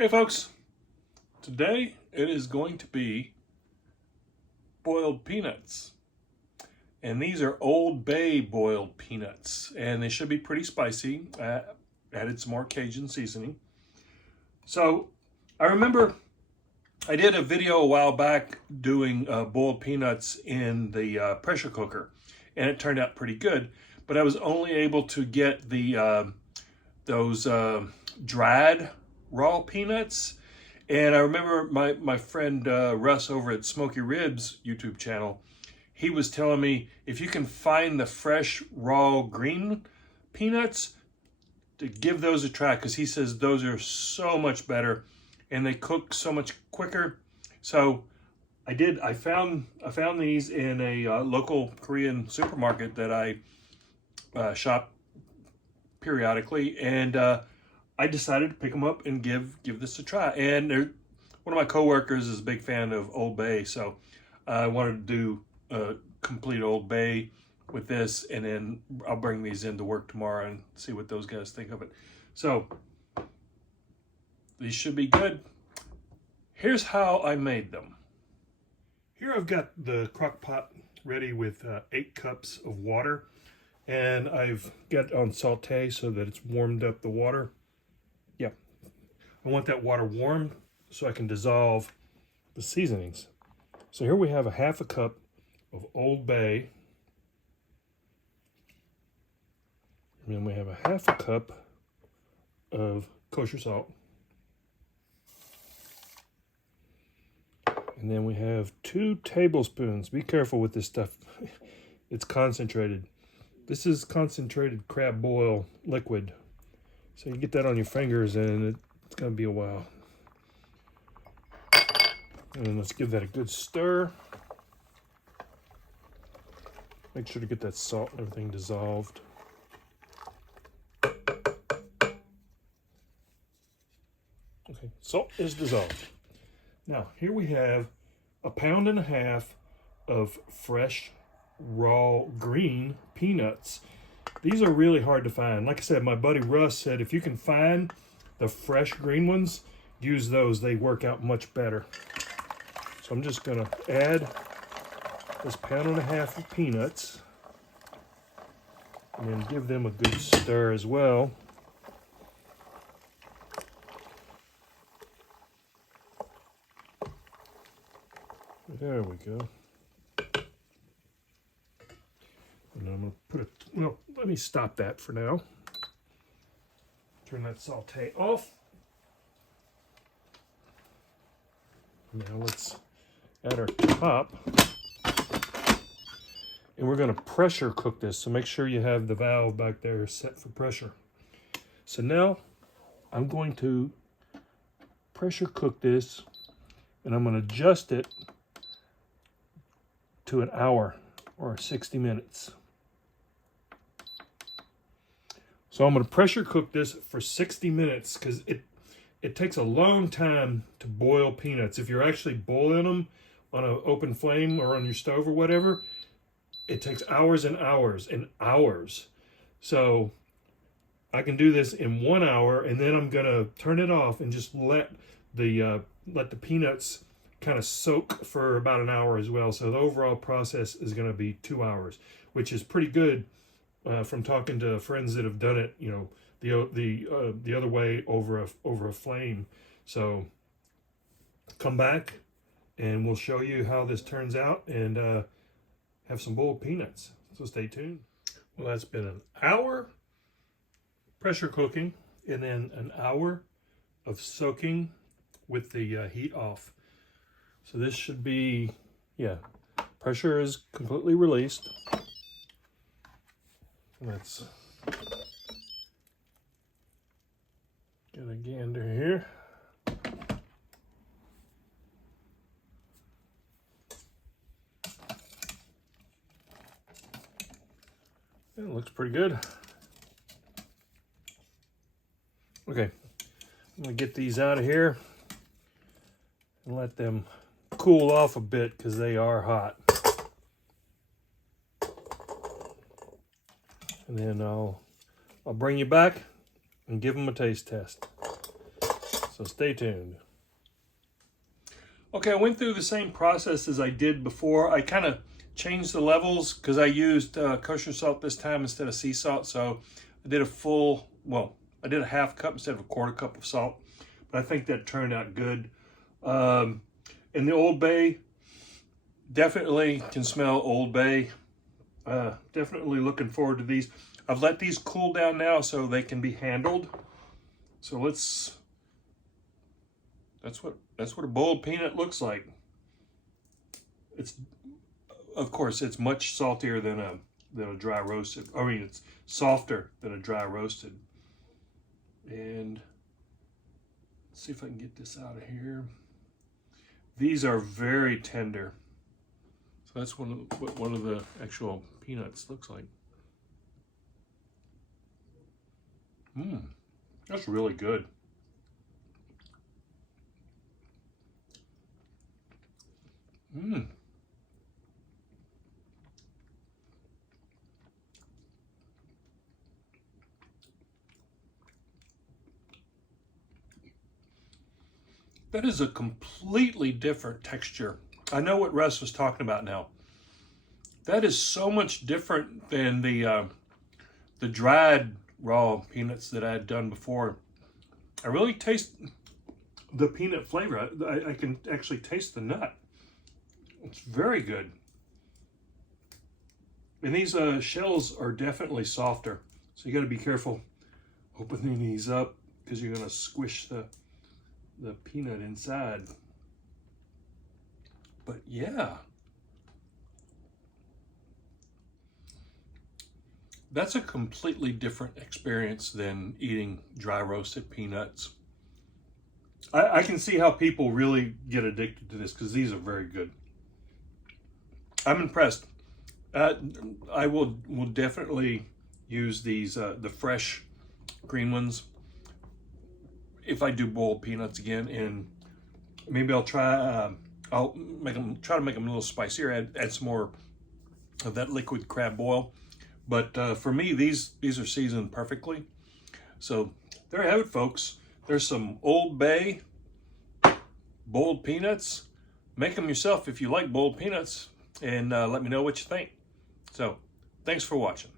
Hey folks, today it is going to be boiled peanuts. And these are Old Bay boiled peanuts, and they should be pretty spicy. Added some more Cajun seasoning. So I remember I did a video a while back doing boiled peanuts in the pressure cooker, and it turned out pretty good, but I was only able to get the those dried raw peanuts. And I remember my friend Russ over at Smoky Ribs YouTube channel, he was telling me if you can find the fresh, raw, green peanuts, to give those a try, because he says those are so much better and they cook so much quicker. So I did. I found these in a local Korean supermarket that I shop periodically, and I decided to pick them up and give this a try. And one of my coworkers is a big fan of Old Bay, so I wanted to do a complete Old Bay with this, and then I'll bring these into work tomorrow and see what those guys think of it. So these should be good. Here's how I made them. Here I've got the crock pot ready with 8 cups of water, and I've got it on saute so that it's warmed up the water. Yeah, I want that water warm so I can dissolve the seasonings. So here we have a half a cup of Old Bay. And then we have a half a cup of kosher salt. And then we have 2 tablespoons. Be careful with this stuff. It's concentrated. This is concentrated crab boil liquid. So you get that on your fingers and it's going to be a while. And then let's give that a good stir. Make sure to get that salt and everything dissolved. Okay, salt is dissolved. Now, here we have 1.5 pounds of fresh, raw, green peanuts. These are really hard to find. Like I said, my buddy Russ said if you can find the fresh green ones, use those. They work out much better. So I'm just going to add this 1.5 pounds of peanuts and then give them a good stir as well. There we go. And I'm going to put it, well, let me stop that for now. Turn that saute off. Now let's add our top. And we're going to pressure cook this, so make sure you have the valve back there set for pressure. So now I'm going to pressure cook this, and I'm going to adjust it to an hour or 60 minutes. So I'm going to pressure cook this for 60 minutes because it takes a long time to boil peanuts. If you're actually boiling them on an open flame or on your stove or whatever, it takes hours and hours and hours. So I can do this in 1 hour, and then I'm going to turn it off and just let the peanuts kind of soak for about an hour as well. So the overall process is going to be 2 hours, which is pretty good from talking to friends that have done it, you know, the other way over a flame. So come back and we'll show you how this turns out and have some boiled peanuts. So stay tuned. Well, that's been an hour pressure cooking and then an hour of soaking with the heat off. So this should be, yeah, pressure is completely released. Let's get a gander here. It looks pretty good. Okay, I'm gonna get these out of here and let them cool off a bit because they are hot. And then I'll bring you back and give them a taste test. So stay tuned. Okay, I went through the same process as I did before. I kind of changed the levels because I used kosher salt this time instead of sea salt. So I did I did a half cup instead of a quarter cup of salt. But I think that turned out good. And the Old Bay, definitely can smell Old Bay. Definitely looking forward to these. I've let these cool down now so they can be handled. So that's what a boiled peanut looks like. Of course, it's much saltier than a dry roasted. I mean, it's softer than a dry roasted. And let's see if I can get this out of here. These are very tender. So that's what one of the actual peanuts looks like. That's really good. That is a completely different texture. I know what Russ was talking about now. That is so much different than the dried raw peanuts that I had done before. I really taste the peanut flavor. I can actually taste the nut. It's very good. And these shells are definitely softer. So you got to be careful opening these up because you're going to squish the peanut inside. But yeah, that's a completely different experience than eating dry roasted peanuts. I can see how people really get addicted to this because these are very good. I'm impressed. I will definitely use these, the fresh green ones, if I do boiled peanuts again, and maybe I'll try. I'll try to make them a little spicier. Add some more of that liquid crab boil. But for me, these are seasoned perfectly. So there you have it, folks. There's some Old Bay boiled peanuts. Make them yourself if you like boiled peanuts, and let me know what you think. So thanks for watching.